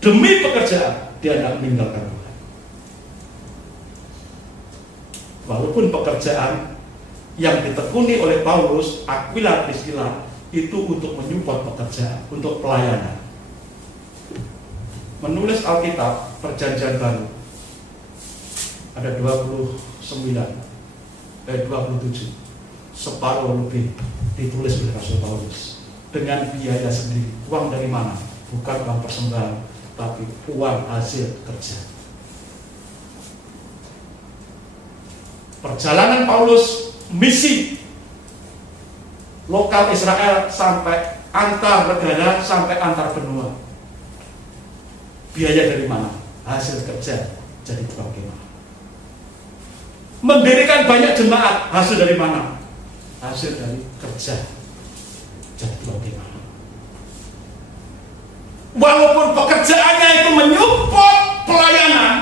demi pekerjaan, dia tidak meninggalkan Tuhan. Walaupun pekerjaan yang ditekuni oleh Paulus, Aquila Priscilla, itu untuk menyupport pekerjaan, untuk pelayanan. Menulis Alkitab Perjanjian Baru ada 27, separuh lebih ditulis oleh Rasul Paulus. dengan biaya sendiri. Uang dari mana? Bukan uang persembahan, tapi uang hasil kerja. Perjalanan Paulus misi lokal Israel sampai antar negara, sampai antar benua. Biaya dari mana? Hasil kerja jadi tukang kemah. Mendirikan banyak jemaat, hasil dari mana? Hasil dari kerja jadi tukang kemah. Walaupun pekerjaannya itu menyupport pelayanan,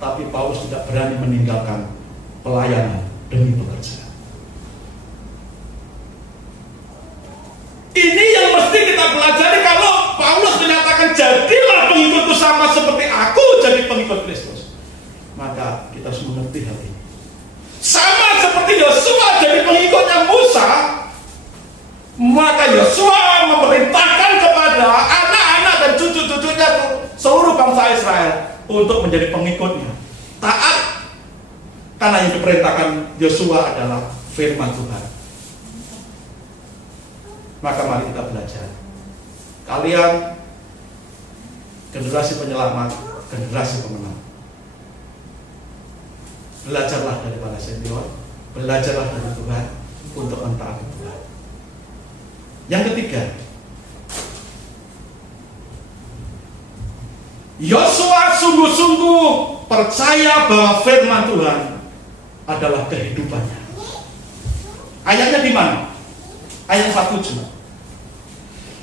tapi Paulus tidak berani meninggalkan pelayanan demi pekerjaan. Ini yang mesti kita pelajari. Kalau Paulus menyatakan jadilah pengikutku sama seperti aku jadi pengikut Kristus, maka kita harus mengerti hal ini. Sama seperti Yosua jadi pengikutnya Musa, maka Yosua memerintahkan kepada anak-anak dan cucu-cucunya seluruh bangsa Israel untuk menjadi pengikutnya. Taat, karena yang diperintahkan Yosua adalah firman Tuhan. Maka mari kita belajar. Kalian generasi penyelamat, generasi pemenang. Belajarlah dari para senior, belajarlah dari Tuhan untuk mentaati Tuhan. Yang ketiga, Yosua sungguh-sungguh percaya bahwa firman Tuhan adalah kehidupannya. Ayatnya di mana? Ayat 47.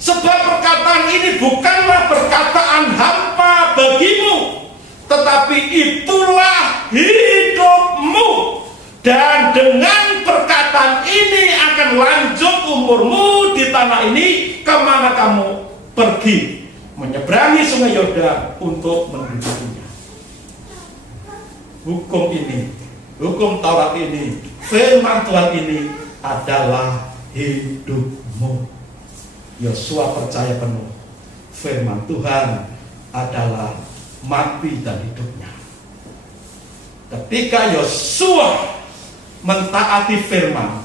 Sebab perkataan ini bukanlah perkataan hampa bagimu, tetapi itulah hidupmu. Dan dengan perkataan ini akan lanjut umurmu di tanah ini kemana kamu pergi, menyeberangi sungai Yordan untuk mendudukinya. Hukum ini, hukum Taurat ini, firman Tuhan ini adalah hidupmu. Yosua percaya penuh firman Tuhan adalah mati dan hidupnya. Ketika Yosua mentaati firman,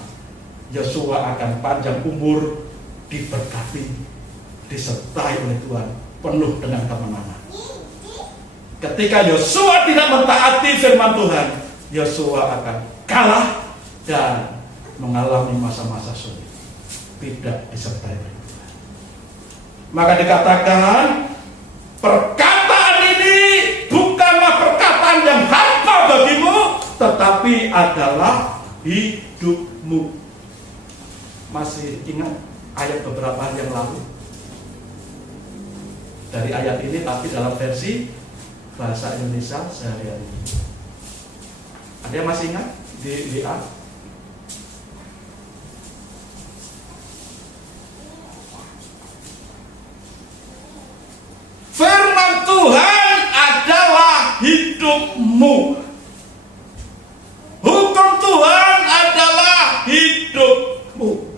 Yosua akan panjang umur, diberkati, disertai oleh Tuhan, penuh dengan kemenangan. Ketika Yosua tidak mentaati firman Tuhan, Yosua akan kalah dan mengalami masa-masa sulit, tidak disertai oleh Tuhan. Maka dikatakan perkataan ini bukanlah perkataan yang hampa bagimu, tetapi adalah hidupmu. Masih ingat ayat beberapa hari yang lalu dari ayat ini, tapi dalam versi bahasa Indonesia sehari-hari. Ada yang masih ingat di WA? Firman Tuhan adalah hidupmu. Hukum Tuhan adalah hidupmu.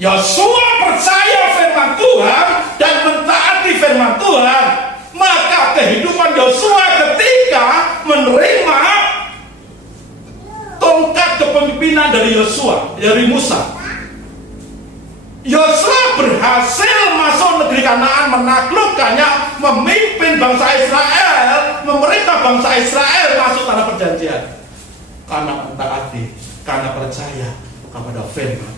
Yosua percaya firman Tuhan dan mentaati firman Tuhan, maka kehidupan Yosua ketika menerima tongkat kepemimpinan dari Yosua, dari Musa, Yosua berhasil masuk negeri Kanaan, menaklukkannya, memimpin bangsa Israel, memerintah bangsa Israel masuk tanah perjanjian. Karena mentaati, karena percaya kepada firman.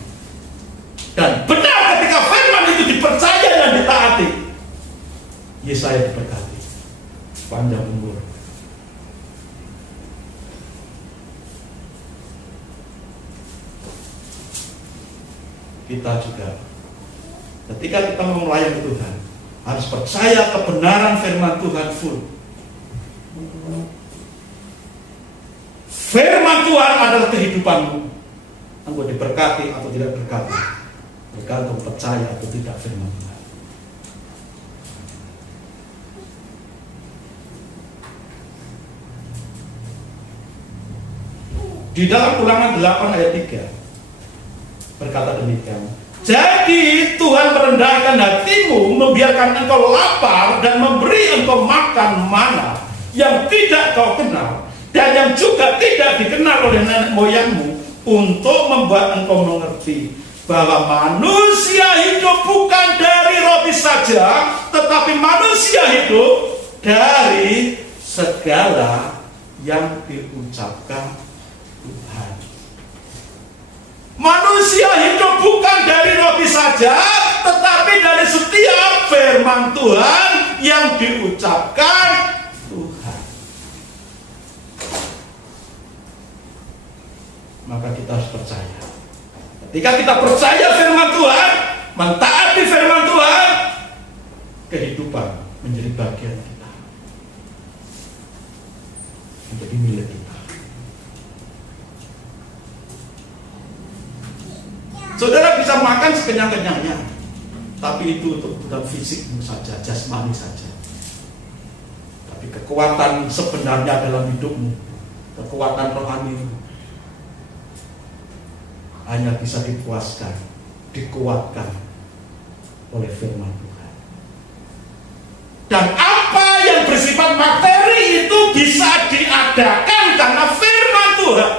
Dan benar ketika firman itu dipercaya dan ditaati, Yesaya diberkati, panjang umur. Kita juga ketika kita mau melayani Tuhan harus percaya kebenaran firman Tuhan full. Firman Tuhan adalah kehidupanmu. Engkau diberkati atau tidak berkati, tergantung percaya atau tidak firman Tuhan. Di dalam Ulangan 8 ayat 3 berkata demikian. Jadi Tuhan merendahkan hatimu, membiarkan engkau lapar dan memberi engkau makan mana yang tidak kau kenal, dan yang juga tidak dikenal oleh nenek moyangmu, untuk membuat engkau mengerti bahwa manusia hidup bukan dari roti saja, tetapi manusia hidup dari segala yang diucapkan Tuhan. Manusia hidup bukan dari roti saja, tetapi dari setiap firman Tuhan yang diucapkan Tuhan. Maka kita harus percaya. Ketika kita percaya firman Tuhan, mentaati firman Tuhan, kehidupan menjadi bagian kita, menjadi milik kita. Saudara bisa makan sekenyang-kenyangnya, tapi itu untuk kebutuhan fisikmu saja, jasmani saja. Tapi kekuatan sebenarnya dalam hidupmu, kekuatan rohanimu, hanya bisa dipuaskan, dikuatkan oleh firman Tuhan. Dan apa yang bersifat materi itu bisa diadakan karena firman Tuhan.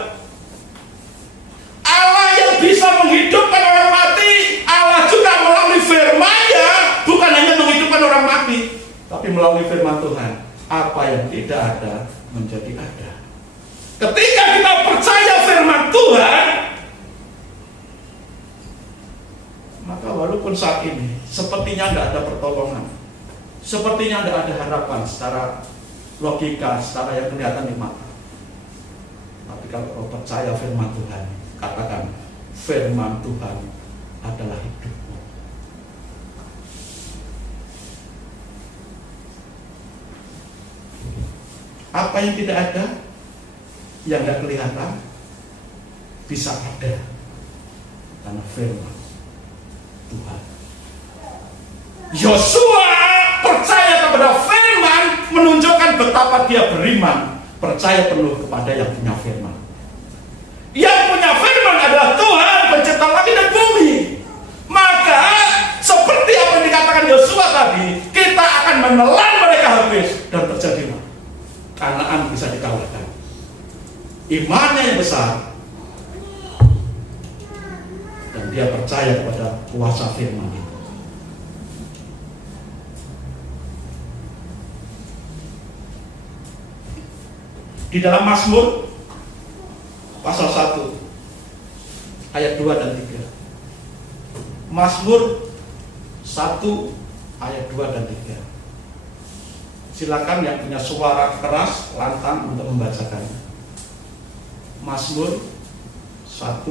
Allah yang bisa menghidupkan orang mati, Allah juga melalui firman-Nya bukan hanya menghidupkan orang mati, tapi melalui firman Tuhan, apa yang tidak ada menjadi ada. Ketika kita percaya firman Tuhan, maka walaupun saat ini sepertinya tidak ada pertolongan, sepertinya tidak ada harapan secara logika, secara yang kelihatan di mata, tapi kalau kau percaya firman Tuhan, katakan, firman Tuhan adalah hidupmu. Apa yang tidak ada, yang tidak kelihatan, bisa ada karena firman Tuhan. Yosua percaya kepada firman, menunjukkan betapa dia beriman, percaya penuh kepada yang punya firman. Yang punya firman adalah Tuhan pencipta langit dan bumi. Maka seperti apa yang dikatakan Yosua tadi, kita akan menelan mereka habis, dan terjadilah Kanaan bisa dikalahkan. Imannya yang besar, dan dia percaya kepada kuasa firman itu. Di dalam Mazmur pasal 1 ayat 2 dan 3. Mazmur 1 ayat 2 dan 3. Silakan yang punya suara keras, lantang untuk membacakannya. Mazmur 1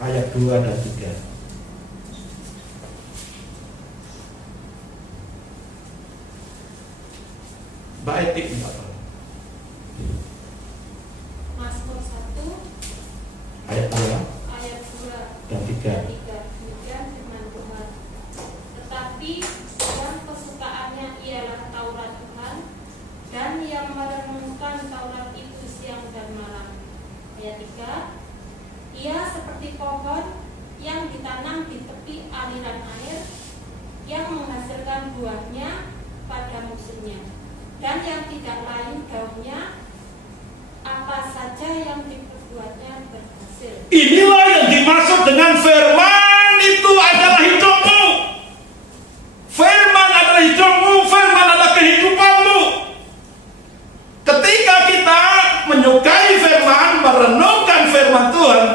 ayat 2 dan 3. Mbak Etik minta tolong. Mazmur 1 Ayat 2 ayat 2 dan 3. Demikian firman Tuhan. Tetapi yang kesukaannya ialah Taurat Tuhan, dan yang merenungkan Taurat itu siang dan malam. Ayat 3. Ia seperti pohon yang ditanam di tepi aliran air, yang menghasilkan buahnya pada musimnya, dan yang tidak lain daunnya, apa saja yang diperbuatnya berhasil. Inilah yang dimaksud dengan firman itu adalah hidupmu. Firman adalah hidupmu, firman adalah kehidupanmu. Ketika kita menyukai firman, merenungkan firman Tuhan,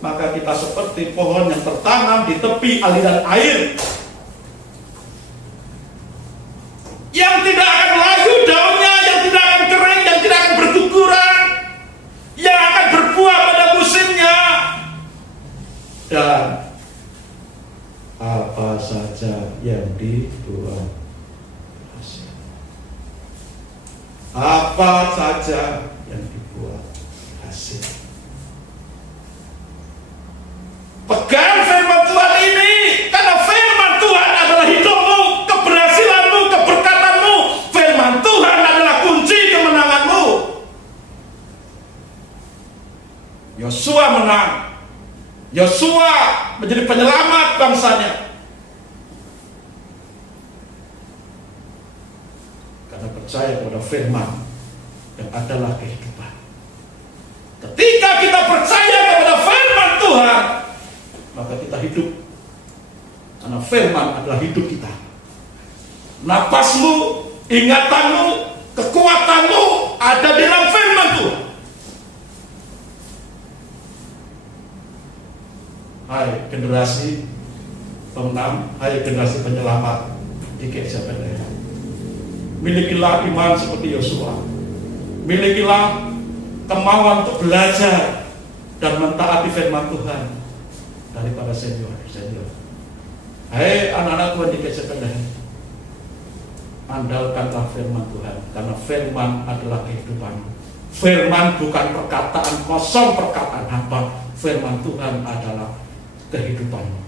maka kita seperti pohon yang tertanam di tepi aliran air, yang tidak akan layu daunnya, yang tidak akan kering, yang tidak akan berguguran, yang akan berbuah pada musimnya, dan apa saja yang dibuat hasil. Apa saja yang dibuat hasil. Pegang firman Tuhan ini, karena firman Tuhan adalah hidupmu, keberhasilanmu, keberkatanmu. Firman Tuhan adalah kunci kemenanganmu. Yosua menang. Yosua menjadi penyelamat bangsanya, karena percaya kepada firman yang adalah kehidupan. Ketika kita percaya kepada firman Tuhan, maka kita hidup. Karena firman adalah hidup kita. Napasmu, ingatanmu, kekuatanmu ada di dalam firman Tuhan. Hai generasi pemenang, hai generasi penyelamat di GKJ Bethlehem. Milikilah iman seperti Yosua. Milikilah kemauan untuk belajar dan mentaati firman Tuhan daripada senior. Hai anak-anak Tuhan di GKJ Bethlehem, andalkanlah firman Tuhan, karena firman adalah kehidupan. Firman bukan perkataan kosong, perkataan hampa. Firman Tuhan adalah kehidupan.